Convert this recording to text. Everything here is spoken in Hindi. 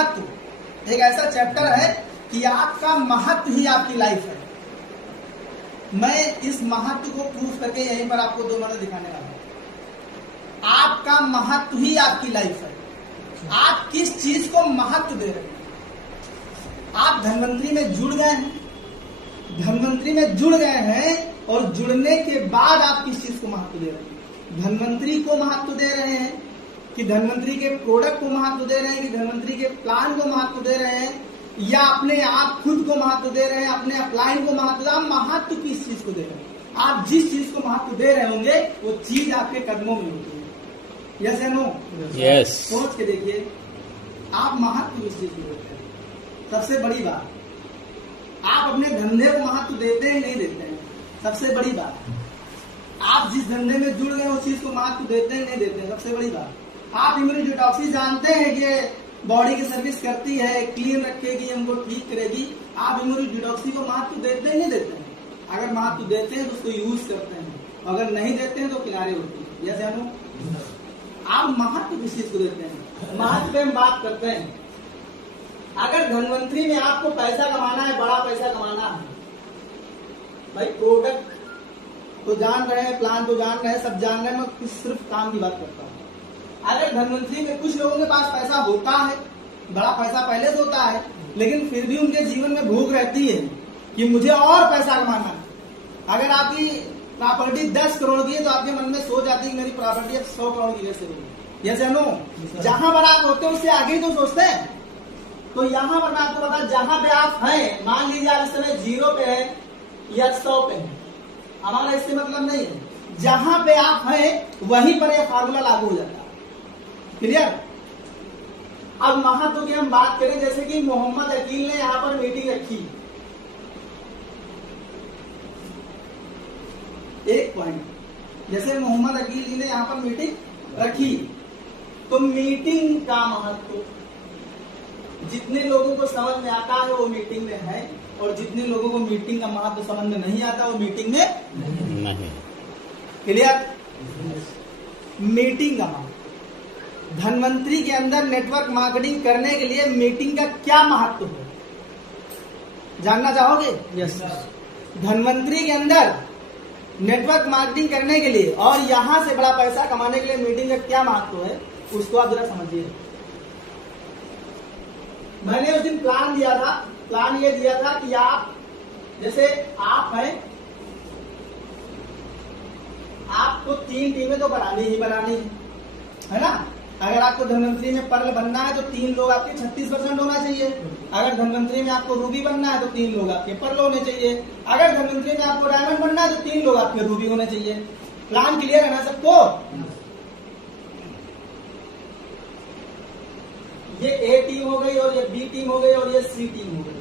महत्व एक ऐसा चैप्टर है कि आपका महत्व ही आपकी लाइफ है। मैं इस महत्व को प्रूफ करके यहीं पर आपको 2 मिनट दिखाने वाला हूं। आपका महत्व ही आपकी लाइफ है। आप किस चीज को महत्व दे रहे हैं? आप धनवंतरी में जुड़ गए हैं, धनवंतरी में जुड़ गए हैं और जुड़ने के बाद आप किस चीज को महत्व दे रहे हैं? धनवंतरी को महत्व दे रहे हैं कि धनवंतरी के प्रोडक्ट को महत्व दे रहे हैं कि धनवंतरी के प्लान को महत्व दे रहे हैं, या अपने आप खुद को महत्व दे रहे हैं, अपने अपलाइन को महत्व दे रहे हैं? आप महत्व किस चीज को दे रहे हैं? आप जिस चीज को महत्व दे रहे होंगे वो चीज आपके कदमों में होती है। यस या नो? यस। सोच के देखिए, आप महत्व किस चीज को देते हैं? सबसे बड़ी बात, आप अपने धंधे को महत्व देते हैं नहीं देते हैं? सबसे बड़ी बात, आप जिस धंधे में जुड़ गए उस चीज को महत्व देते हैं नहीं देते हैं? सबसे बड़ी बात, आप इम्यूनोडिटॉक्सिस जानते हैं कि बॉडी की सर्विस करती है, क्लीन रखेगी, हमको ठीक करेगी, आप इम्यूनोडिटॉक्सिस को महत्व देते हैं नहीं देते हैं? अगर महत्व देते हैं तो उसको यूज करते हैं, अगर नहीं देते हैं तो किनारे होती है। यस या नो? आप महत्व किस चीज को देते हैं? महत्व पे हम बात करते हैं। अगर धनवंतरी में आपको पैसा कमाना है, बड़ा पैसा कमाना है, भाई प्रोडक्ट तो जान रहे हैं, प्लान तो जान रहे हैं, सब जान रहे हैं, मैं सिर्फ काम की बात करता हूँ। अगर धनवंतरी में कुछ लोगों के पास पैसा होता है, बड़ा पैसा पहले से होता है, लेकिन फिर भी उनके जीवन में भूख रहती है कि मुझे और पैसा कमाना है। अगर आपकी प्रॉपर्टी 10 करोड़ की है तो आपके मन में सोच आती है कि मेरी प्रॉपर्टी अब 100 करोड़ की कैसे होगी? यस या नो? जहां पर आप होते हैं उससे आगे ही तो सोचते हैं। तो यहाँ पर मैं आपको बता, जहां पे आप हैं, मान लीजिए आप इस समय 0 पे है या 100 पे है, हमारा इससे मतलब नहीं है। जहां पे आप हैं वहीं पर यह फार्मूला लागू हो जाता है। क्लियर? अब महत्व की हम बात करें, जैसे कि मोहम्मद अकील ने यहाँ पर मीटिंग रखी, एक पॉइंट, जैसे मोहम्मद अकील जी ने यहाँ पर मीटिंग रखी, तो मीटिंग का महत्व जितने लोगों को समझ में आता है वो मीटिंग में है, और जितने लोगों को मीटिंग का महत्व समझ में नहीं आता वो मीटिंग में नहीं। क्लियर? मीटिंग का महत्व, धनवंतरी के अंदर नेटवर्क मार्केटिंग करने के लिए मीटिंग का क्या महत्व है, जानना चाहोगे? यस। धनवंतरी के अंदर नेटवर्क मार्केटिंग करने के लिए और यहां से बड़ा पैसा कमाने के लिए मीटिंग का क्या महत्व है, उसको आप जरा समझिए। मैंने उस दिन प्लान दिया था, प्लान ये दिया था कि आप, जैसे आप हैं, आपको 3 टीमें तो बनानी ही बनानी है ना? अगर आपको धनवंतरी में पर्ल बनना है तो 3 लोग आपके 36% होना चाहिए। अगर धनवंतरी में आपको रूबी बनना है तो 3 लोग आपके पर्ल होने चाहिए। अगर धनवंतरी में आपको डायमंड बनना है तो 3 लोग आपके रूबी होने चाहिए। प्लान क्लियर है ना सबको? ये ए टीम हो गई और ये बी टीम हो गई और ये सी टीम हो गई।